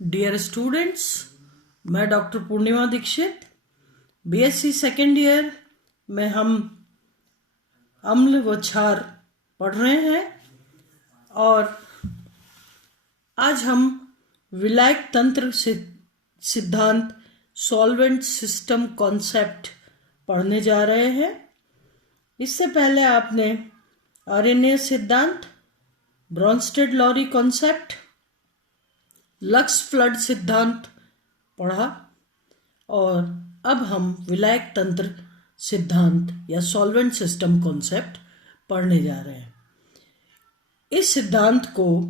Dear students, मैं doctor पूर्णिमा Dixit, BSc second year में हम अम्ल व क्षार पढ़ रहे हैं और आज हम विलायक तंत्र सिद्धांत सॉल्वेंट सिस्टम कॉन्सेप्ट पढ़ने जा रहे हैं। इससे पहले आपने आरएनए सिद्धांत, Bronsted Lowry concept, lux flood सिद्धांत पढ़ा और अब हम विलायक तंत्र सिद्धांत या सॉल्वेंट सिस्टम कॉन्सेप्ट पढ़ने जा रहे हैं। इस सिद्धांत को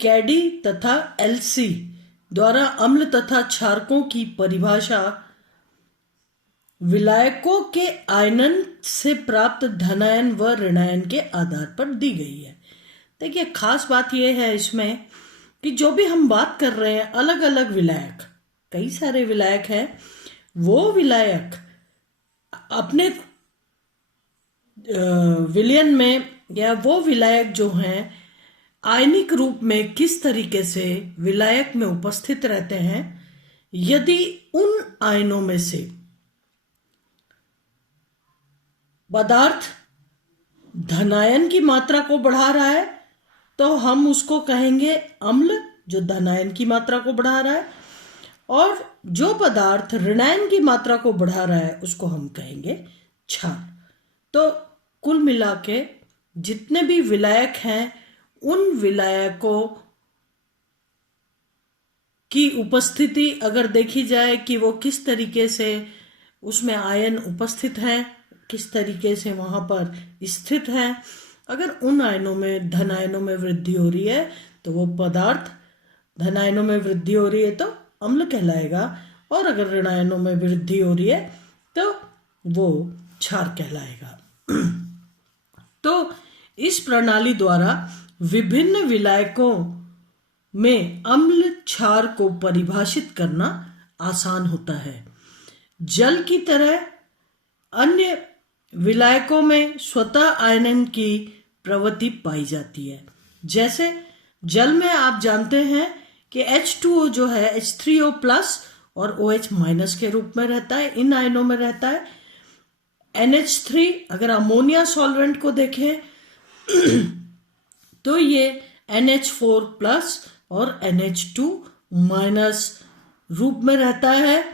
कैडी तथा एलसी द्वारा अम्ल तथा क्षारकों की परिभाषा विलायकों के आयनन से प्राप्त धनायन व ऋणायन के आधार पर दी गई है। देखिए, खास बात यह है इसमें कि जो भी हम बात कर रहे हैं, अलग अलग विलायक, कई सारे विलायक हैं, वो विलायक अपने विलयन में या वो विलायक जो हैं आयनिक रूप में किस तरीके से विलायक में उपस्थित रहते हैं। यदि उन आयनों में से पदार्थ धनायन की मात्रा को बढ़ा रहा है तो हम उसको कहेंगे अम्ल, जो धनायन की मात्रा को बढ़ा रहा है, और जो पदार्थ ऋणायन की मात्रा को बढ़ा रहा है उसको हम कहेंगे क्षार। तो कुल मिला के जितने भी विलायक हैं उन विलायकों की उपस्थिति अगर देखी जाए कि वो किस तरीके से उसमें आयन उपस्थित हैं, किस तरीके से वहां पर स्थित है, अगर उन आयनों में धनायनों में वृद्धि हो रही है तो वो पदार्थ, धनायनों में वृद्धि हो रही है तो अम्ल कहलाएगा, और अगर ऋणायनों में वृद्धि हो रही है तो वो क्षार कहलाएगा। तो इस प्रणाली द्वारा विभिन्न विलायकों में अम्ल क्षार को परिभाषित करना आसान होता है। जल की तरह अन्य विलायकों में स्वतः आयनन की प्रवृत्ति पाई जाती है। जैसे जल में आप जानते हैं कि H2O जो है H3O प्लस और OH माइनस के रूप में रहता है, इन आयनों में रहता है। NH3 अगर अमोनिया सॉल्वेंट को देखें तो ये NH4 प्लस और NH2 माइनस रूप में रहता है।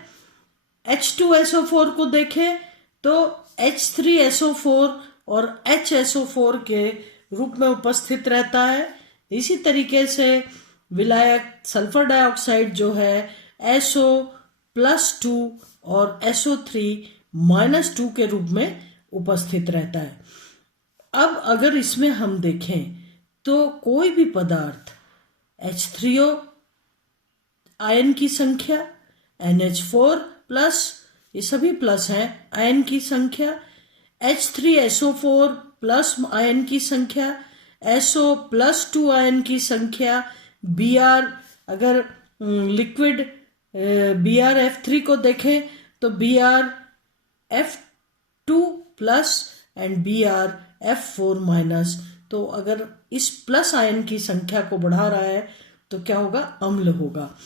H2SO4 को देखें तो H3SO4 और HSO4 के रूप में उपस्थित रहता है। इसी तरीके से विलायक सल्फर डाइऑक्साइड जो है SO+2 और SO3-2 के रूप में उपस्थित रहता है। अब अगर इसमें हम देखें तो कोई भी पदार्थ H3O आयन की संख्या, NH4 प्लस, ये सभी प्लस हैं, आयन की संख्या, H3SO4 प्लस आयन की संख्या, SO+2 आयन की संख्या, Br अगर लिक्विड BrF3 को देखें तो BrF2 plus and BrF4 minus. तो अगर इस प्लस आयन की संख्या को बढ़ा रहा है तो क्या होगा? अम्ल होगा।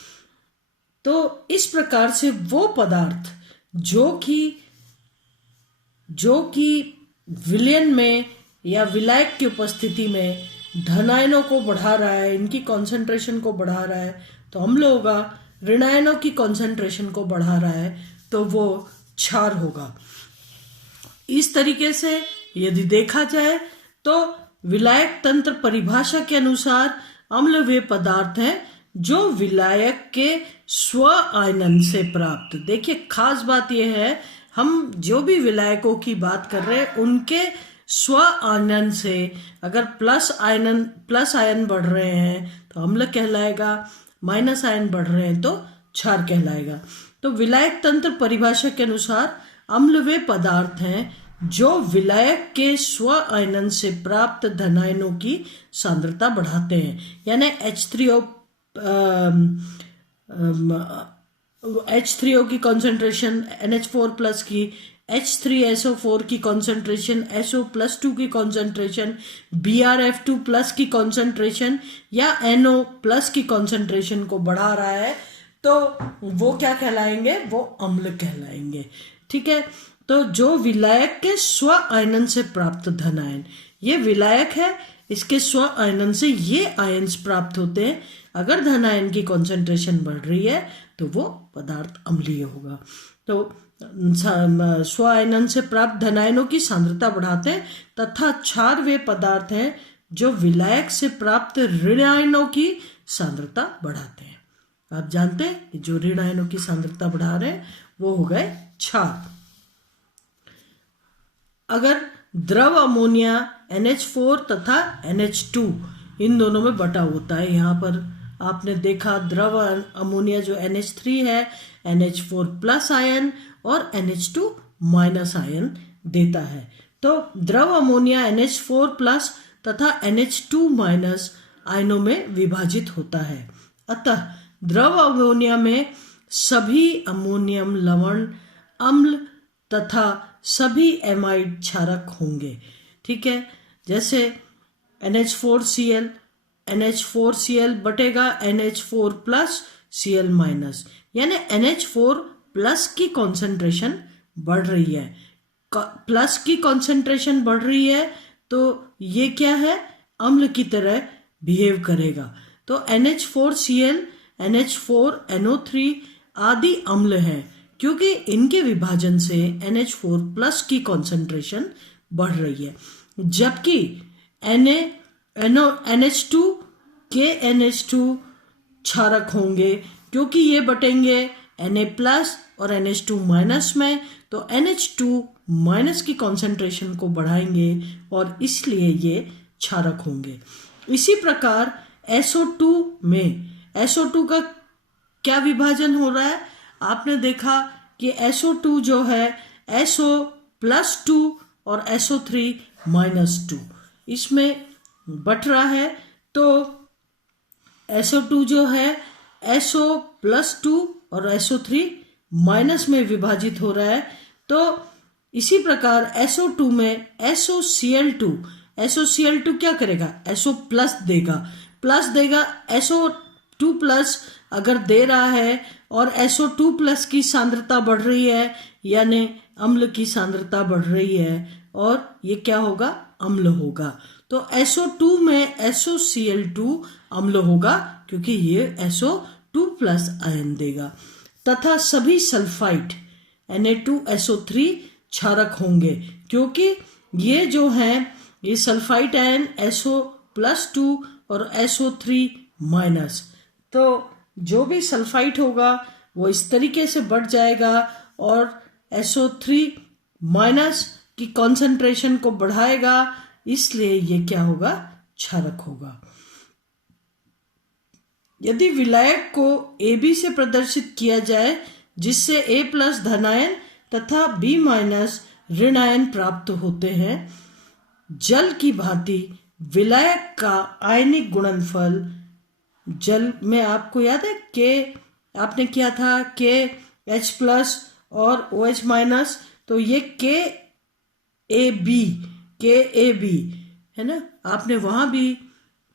तो इस प्रकार से वो पदार्थ जो कि विलयन में या विलायक की उपस्थिति में धनायनों को बढ़ा रहा है, इनकी कॉन्सेंट्रेशन को बढ़ा रहा है तो अम्ल होगा। ऋणायनों की कॉन्सेंट्रेशन को बढ़ा रहा है तो वो क्षार होगा। इस तरीके से यदि देखा जाए तो विलायक तंत्र परिभाषा के अनुसार अम्ल वे पदार्थ हैं जो विलायक के स्व आयनन से प्राप्त, देखिए खास बात यह है, हम जो भी विलायकों की बात कर रहे हैं उनके स्व आयनन से अगर प्लस आयन बढ़ रहे हैं तो अम्ल कहलाएगा, माइनस आयन बढ़ रहे हैं तो क्षार कहलाएगा। तो विलायक तंत्र परिभाषा के अनुसार अम्ल वे पदार्थ हैं जो विलायक के स्व आयनन से प्राप्त धनायनों की सांद्रता बढ़ाते हैं, यानी H3O की कॉन्सेंट्रेशन NH4 प्लस की H3SO4 की कॉन्सेंट्रेशन SO+2 की कॉन्सेंट्रेशन BrF2 प्लस की कॉन्सेंट्रेशन या NO प्लस की कॉन्सेंट्रेशन को बढ़ा रहा है तो वो क्या कहलाएंगे, वो अम्ल कहलाएंगे। ठीक है, तो जो विलायक के स्व आयनन से प्राप्त धन आयन, ये विलायक है, इसके स्व आयनन से ये आयन्स प्राप्त होते हैं। अगर धन आयन की कॉन्सेंट्रेशन बढ़ रही है तो वो पदार्थ अम्लीय होगा। तो स्व आयनन से प्राप्त धनायनों की सांद्रता बढ़ाते हैं तथा क्षार वे पदार्थ हैं जो विलायक से प्राप्त ऋण आयनों की सांद्रता बढ़ाते हैं। आप जानते हैं कि जो ऋण आयनों की सांद्रता बढ़ा रहे हैं वो हो गए क्षार। अगर द्रव अमोनिया NH4 तथा NH2 इन दोनों में बटा होता है, यहाँ पर आपने देखा द्रव अमोनिया जो NH3 है NH4 प्लस आयन और NH2 माइनस आयन देता है। तो द्रव अमोनिया NH4 प्लस तथा NH2 माइनस आयनों में विभाजित होता है। अतः द्रव अमोनिया में सभी अमोनियम लवण अम्ल तथा सभी एमाइड क्षारक होंगे। ठीक है, जैसे NH4Cl बटेगा NH4 plus Cl minus, यानी NH4 प्लस की कॉन्सेंट्रेशन बढ़ रही है। प्लस की कॉन्सेंट्रेशन बढ़ रही है तो ये क्या है, अम्ल की तरह बिहेव करेगा। तो NH4Cl, NH4NO3 आदि अम्ल हैं क्योंकि इनके विभाजन से NH4 प्लस की कॉन्सेंट्रेशन बढ़ रही है, जबकि NH2 के NH2 क्षारक होंगे क्योंकि ये बटेंगे Na प्लस और NH2 माइनस में, तो NH2 माइनस की कॉन्सेंट्रेशन को बढ़ाएंगे और इसलिए ये क्षारक होंगे। इसी प्रकार SO2 में SO2 का क्या विभाजन हो रहा है, आपने देखा कि SO2 जो है SO+2 और SO3 -2 इसमें बट रहा है। तो SO2 जो है SO+2 और SO3 माइनस में विभाजित हो रहा है। तो इसी प्रकार SO2 में SOCl2 क्या करेगा, SO प्लस देगा। SO2 प्लस अगर दे रहा है और SO2 प्लस की सांद्रता बढ़ रही है यानी अम्ल की सांद्रता बढ़ रही है और ये क्या होगा, अम्ल होगा। तो SO2 में SOCl2 अम्ल होगा क्योंकि ये SO2 प्लस आयन देगा तथा सभी सल्फाइड Na2SO3 क्षारक होंगे क्योंकि ये जो हैं ये सल्फाइड आयन SO+2 और SO3 माइनस। तो जो भी सल्फाइड होगा वो इस तरीके से बढ़ जाएगा और SO3 माइनस की कॉन्सेंट्रेशन को बढ़ाएगा, इसलिए ये क्या होगा, क्षारक होगा। यदि विलायक को AB से प्रदर्शित किया जाए जिससे A+ धनायन तथा B- ऋण आयन प्राप्त होते हैं, जल की भांति विलायक का आयनिक गुणनफल, जल में आपको याद है K आपने किया था KH+ और OH- तो ये KAB है ना, आपने वहां भी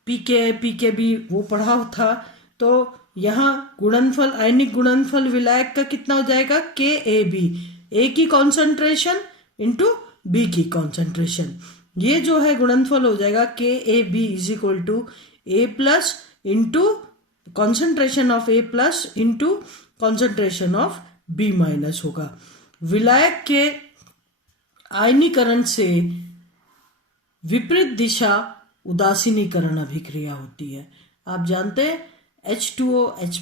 PKB वो पढ़ा था। तो यहाँ गुणनफल, आयनिक गुणनफल विलायक का कितना हो जाएगा, KAB, A की कॉन्सेंट्रेशन इंटू B की कॉन्सेंट्रेशन, ये जो है गुणनफल हो जाएगा KAB = A+ into concentration of A+ into concentration of B- होगा। विलायक के आयनीकरण से विपरीत दिशा उदासीनीकरण अभिक्रिया होती है। आप जानते हैं H2O H+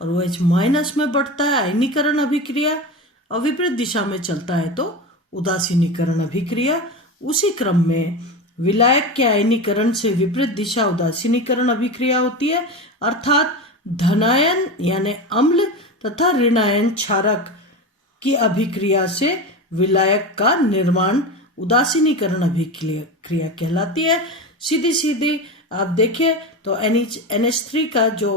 और OH- में बढ़ता है आयनीकरण अभिक्रिया और विपरीत दिशा में चलता है तो उदासीनीकरण अभिक्रिया। उसी क्रम में विलायक के आयनीकरण से विपरीत दिशा उदासीनीकरण अभिक्रिया होती है, अर्थात धनायन यानी अम्ल तथा ऋणायन क्षारक की अभिक्रिया से विलायक का निर्माण उदासीनीकरण अभिक्रिया कहलाती है। सीधी सीधी आप देखिए तो NH3 का जो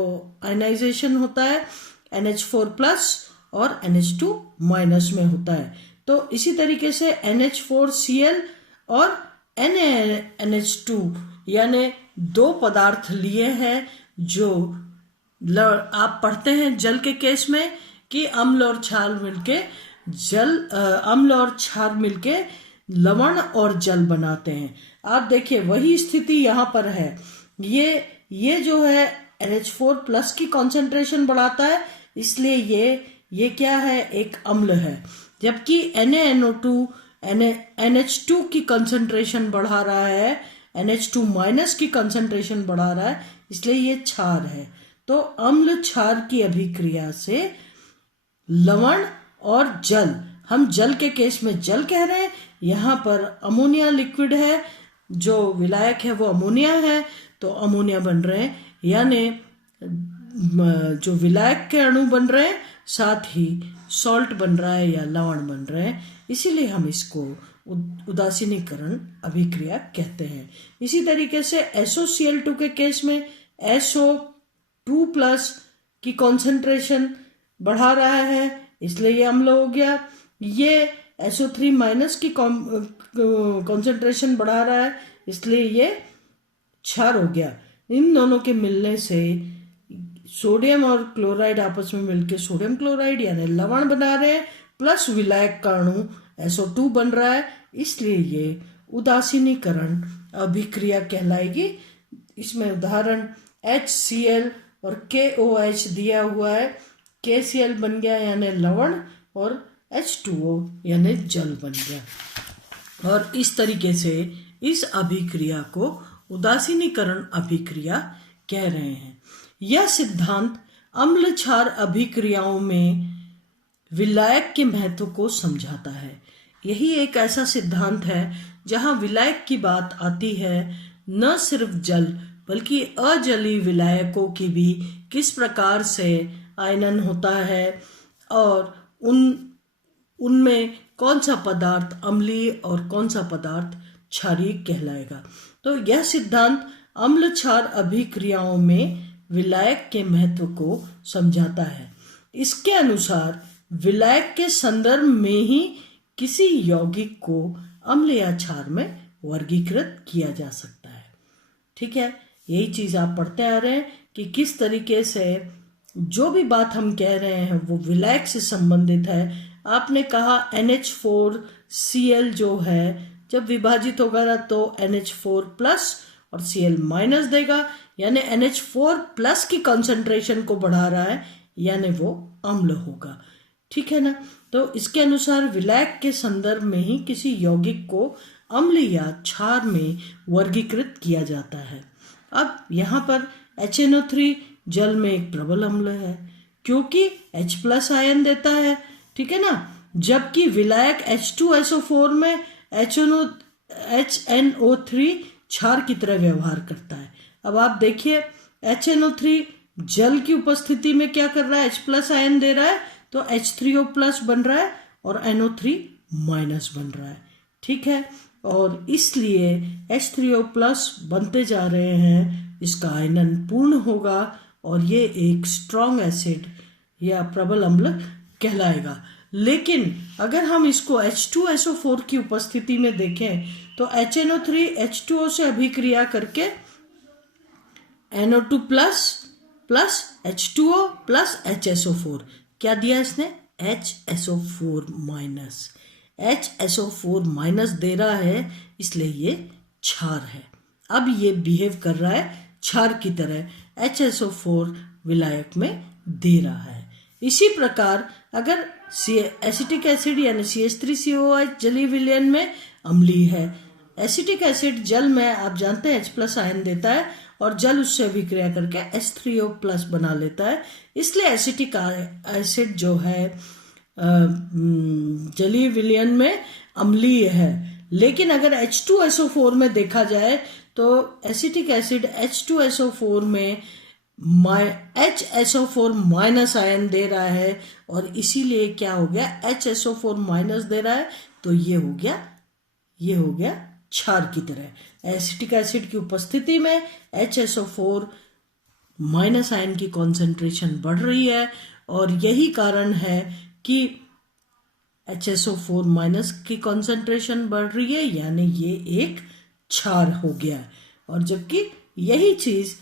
आयनाइजेशन होता है NH4+ और NH2- में होता है। तो इसी तरीके से NH4Cl और NaNH2 यानी दो पदार्थ लिए हैं जो आप पढ़ते हैं जल के केस में कि अम्ल और क्षार मिलके लवण और जल बनाते हैं। आप देखिए वही स्थिति यहाँ पर है। ये जो है NH4 प्लस की कॉन्सेंट्रेशन बढ़ाता है, इसलिए ये क्या है, एक अम्ल है। जबकि NaNO2 NH2 की कंसंट्रेशन बढ़ा रहा है, NH2 माइनस की कंसंट्रेशन बढ़ा रहा है, इसलिए ये क्षार है। तो अम्ल क्षार की अभिक्रिया से लवण और जल, हम जल के केस में जल कह रहे हैं, यहाँ पर अमोनिया लिक्विड है, जो विलायक है वो अमोनिया है, तो अमोनिया बन रहे हैं, यानी जो विलायक के अणु बन रहे हैं साथ ही सॉल्ट बन रहा है या लवण बन रहे हैं, इसीलिए हम इसको उदासीनीकरण अभिक्रिया कहते हैं। इसी तरीके से SOCl2 के केस में SO2 प्लस की कॉन्सेंट्रेशन बढ़ा रहा है, इसलिए ये अम्ल हो गया। ये SO3 माइनस की कॉन्सेंट्रेशन बढ़ा रहा है, इसलिए ये क्षार हो गया। इन दोनों के मिलने से सोडियम और क्लोराइड आपस में मिलकर सोडियम क्लोराइड यानी लवण बना रहे हैं, प्लस विलायक का अणु SO2 बन रहा है, इसलिए ये उदासीनीकरण अभिक्रिया कहलाएगी। इसमें उदाहरण HCl और KOH दिया हुआ है, KCl बन गया यानी लवण और H2O यानी जल बन गया। और इस तरीके से इस अभिक्रिया को उदासीनीकरण अभिक्रिया कह रहे हैं। यह सिद्धांत अम्ल क्षार अभिक्रियाओं में विलायक के महत्व को समझाता है। यही एक ऐसा सिद्धांत है जहां विलायक की बात आती है, न सिर्फ जल बल्कि अजलीय विलायकों की भी किस प्रकार से आयनन होता है और उनमें कौन सा पदार्थ अम्लीय और कौन सा पदार्थ क्षारीय कहलाएगा। तो यह सिद्धांत अम्ल क्षार अभिक्रियाओं में विलायक के महत्व को समझाता है। इसके अनुसार विलायक के संदर्भ में ही किसी यौगिक को अम्ल या क्षार में वर्गीकृत किया जा सकता है। ठीक है, यही चीज आप पढ़ते आ रहे हैं कि किस तरीके से जो भी बात हम कह रहे हैं वो विलायक से संबंधित है। आपने कहा NH4Cl जो है जब विभाजित होगा तो NH4 प्लस और Cl माइनस देगा, यानी NH4 प्लस की कंसंट्रेशन को बढ़ा रहा है, यानी वो अम्ल होगा। ठीक है ना। तो इसके अनुसार विलायक के संदर्भ में ही किसी यौगिक को अम्ल या क्षार में वर्गीकृत किया जाता है। अब यहाँ पर HNO3 जल में एक प्रबल अम्ल है क्योंकि H प्लस आयन देता है, ठीक है ना, जबकि विलायक H2SO4 में HNO3 क्षार की तरह व्यवहार करता है। अब आप देखिए HNO3 जल की उपस्थिति में क्या कर रहा है, H प्लस आयन दे रहा है, तो H3O प्लस बन रहा है और NO3 माइनस बन रहा है। ठीक है, और इसलिए H3O प्लस बनते जा रहे हैं, इसका आयनन पूर्ण होगा और ये एक स्ट्रॉन्ग एसिड या प्रबल अम्ल कहलाएगा। लेकिन अगर हम इसको H2SO4 की उपस्थिति में देखें तो HNO3 H2O से अभिक्रिया करके NO2 plus plus H2O plus HSO4 क्या दिया इसने, HSO4 माइनस। HSO4 माइनस दे रहा है, इसलिए ये क्षार है। अब ये बिहेव कर रहा है क्षार की तरह, HSO4 विलायक में दे रहा है। इसी प्रकार अगर एसिटिक एसिड यानी CH3COOH जलीय विलयन में अम्लीय है। एसिटिक एसिड जल में आप जानते हैं H प्लस आयन देता है और जल उससे अभिक्रिया करके H3O प्लस बना लेता है, इसलिए एसिटिक एसिड जो है जलीय विलयन में अम्लीय है। लेकिन अगर H2SO4 में देखा जाए तो एसिटिक एसिड H2SO4 में HSO4 माइनस आयन दे रहा है और इसीलिए क्या हो गया, HSO4 माइनस दे रहा है, तो ये हो गया क्षार की तरह। एसिटिक एसिड की उपस्थिति में HSO4 माइनस आयन की कॉन्सेंट्रेशन बढ़ रही है और यही कारण है कि HSO4 माइनस की कॉन्सेंट्रेशन बढ़ रही है, यानी ये एक क्षार हो गया है। और जबकि यही चीज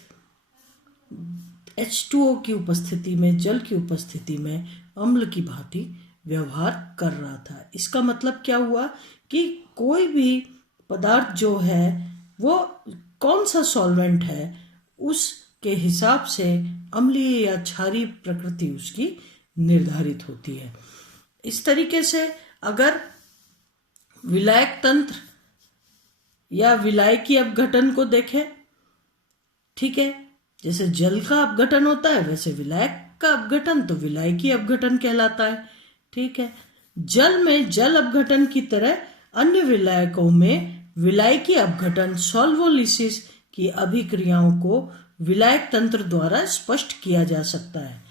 H2O की उपस्थिति में, जल की उपस्थिति में अम्ल की भांति व्यवहार कर रहा था। इसका मतलब क्या हुआ कि कोई भी पदार्थ जो है वो कौन सा सॉल्वेंट है उसके हिसाब से अम्लीय या क्षारीय प्रकृति उसकी निर्धारित होती है। इस तरीके से अगर विलायक तंत्र या विलायकी अपघटन को देखें, ठीक है, जैसे जल का अपघटन होता है वैसे विलायक का अपघटन तो विलायकी अपघटन कहलाता है। ठीक है, जल में जल अपघटन की तरह अन्य विलायकों में विलायकी अपघटन सॉल्वोलिसिस की अभिक्रियाओं को विलायक तंत्र द्वारा स्पष्ट किया जा सकता है।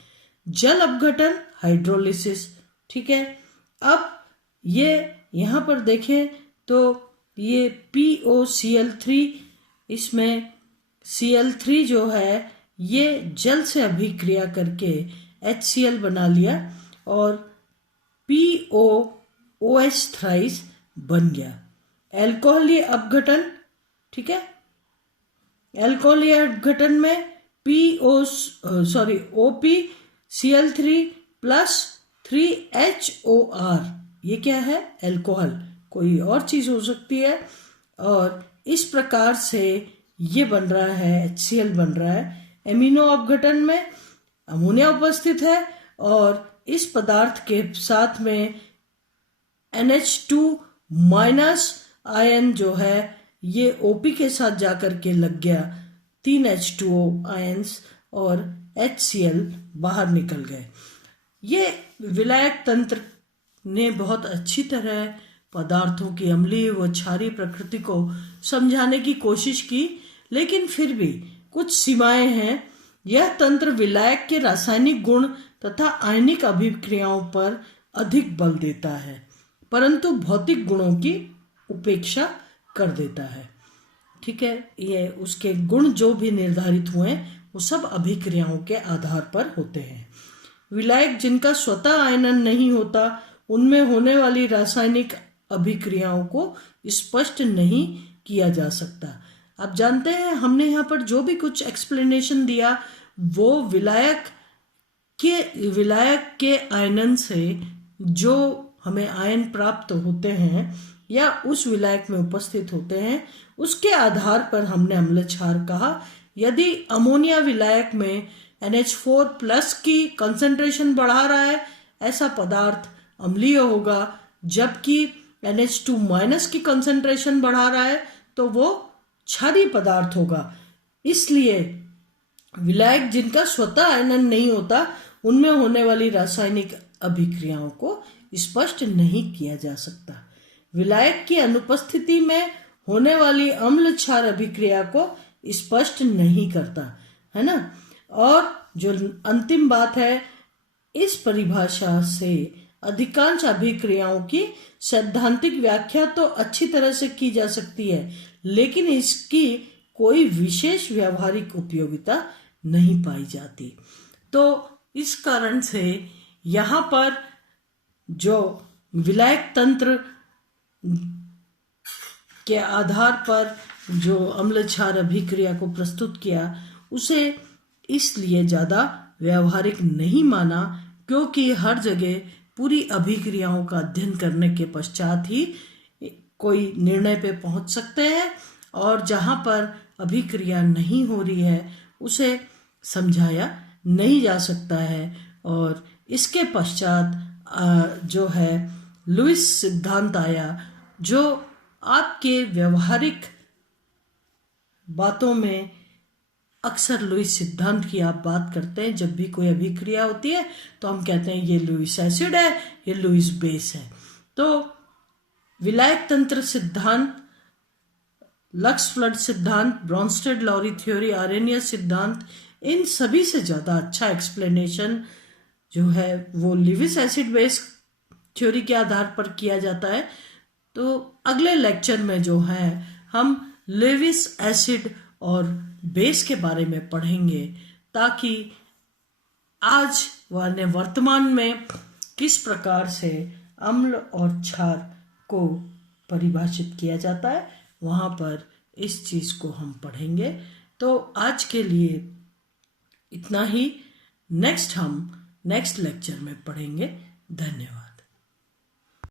जल अपघटन हाइड्रोलिसिस। ठीक है, अब ये यहां पर देखें तो ये POCl3, इसमें Cl3 जो है ये जल से अभिक्रिया करके HCl बना लिया और POOH थ्राइस बन गया। एल्कोहलीय अपघटन, ठीक है, एल्कोहलीय अपघटन में OPCl3 प्लस 3HOR, ये क्या है, एल्कोहल, कोई और चीज हो सकती है। और इस प्रकार से ये बन रहा है, HCl बन रहा है। एमिनो अपघटन में अमोनिया उपस्थित है और इस पदार्थ के साथ में NH2 माइनस आयन जो है ये OP के साथ जाकर के लग गया, 3 H2O आयन्स और HCl बाहर निकल गए। ये विलायक तंत्र ने बहुत अच्छी तरह पदार्थों की अम्लीय व क्षारीय प्रकृति को समझाने की कोशिश की, लेकिन फिर भी कुछ सीमाएं हैं। यह तंत्र विलायक के रासायनिक गुण तथा आयनिक अभिक्रियाओं पर अधिक बल देता है, परंतु भौतिक गुणों की उपेक्षा कर देता है। ठीक है, ये उसके गुण जो भी निर्धारित हुए वो सब अभिक्रियाओं के आधार पर होते हैं। विलायक जिनका स्वतः आयनन नहीं होता उनमें होने वाली रासायनिक अभिक्रियाओं को स्पष्ट नहीं किया जा सकता। आप जानते हैं हमने यहाँ पर जो भी कुछ एक्सप्लेनेशन दिया वो विलायक के आयनन से जो हमें आयन प्राप्त होते हैं या उस विलायक में उपस्थित होते हैं उसके आधार पर हमने अम्ल क्षार कहा। यदि अमोनिया विलायक में NH4 प्लस की कंसंट्रेशन बढ़ा रहा है, ऐसा पदार्थ अम्लीय होगा, जबकि NH2 माइनस की कंसंट्रेशन बढ़ा रहा है तो वो क्षारीय पदार्थ होगा। इसलिए विलायक जिनका स्वतः आयनन नहीं होता उनमें होने वाली रासायनिक अभिक्रियाओं को स्पष्ट नहीं किया जा सकता। विलायक की अनुपस्थिति में होने वाली अम्ल क्षार अभिक्रिया को स्पष्ट नहीं करता है ना। और जो अंतिम बात है, इस परिभाषा से अधिकांश अभिक्रियाओं की सैद्धांतिक व्याख्या तो अच्छी तरह से की जा सकती है, लेकिन इसकी कोई विशेष व्यावहारिक उपयोगिता नहीं पाई जाती। तो इस कारण से यहाँ पर जो विलायक तंत्र के आधार पर जो अम्ल क्षार अभिक्रिया को प्रस्तुत किया उसे इसलिए ज़्यादा व्यावहारिक नहीं माना, क्योंकि हर जगह पूरी अभिक्रियाओं का अध्ययन करने के पश्चात ही कोई निर्णय पे पहुंच सकते हैं, और जहां पर अभिक्रिया नहीं हो रही है उसे समझाया नहीं जा सकता है। और इसके पश्चात जो है लुईस सिद्धांत आया, जो आपके व्यवहारिक बातों में अक्सर लुईस सिद्धांत की आप बात करते हैं। जब भी कोई अभिक्रिया होती है तो हम कहते हैं ये लुईस एसिड है, ये लुईस बेस है। तो विलायक तंत्र सिद्धांत, लक्स फ्लड सिद्धांत, ब्रॉन्स्टेड लॉरी थ्योरी, आरेनियस सिद्धांत, इन सभी से ज़्यादा अच्छा एक्सप्लेनेशन जो है वो लुईस एसिड बेस थ्योरी के आधार पर किया जाता है। तो अगले लेक्चर में जो है हम लुईस एसिड और बेस के बारे में पढ़ेंगे, ताकि आज वर्तमान में किस प्रकार से अम्ल और क्षार को परिभाषित किया जाता है, वहाँ पर इस चीज़ को हम पढ़ेंगे। तो आज के लिए इतना ही। हम नेक्स्ट लेक्चर में पढ़ेंगे। धन्यवाद।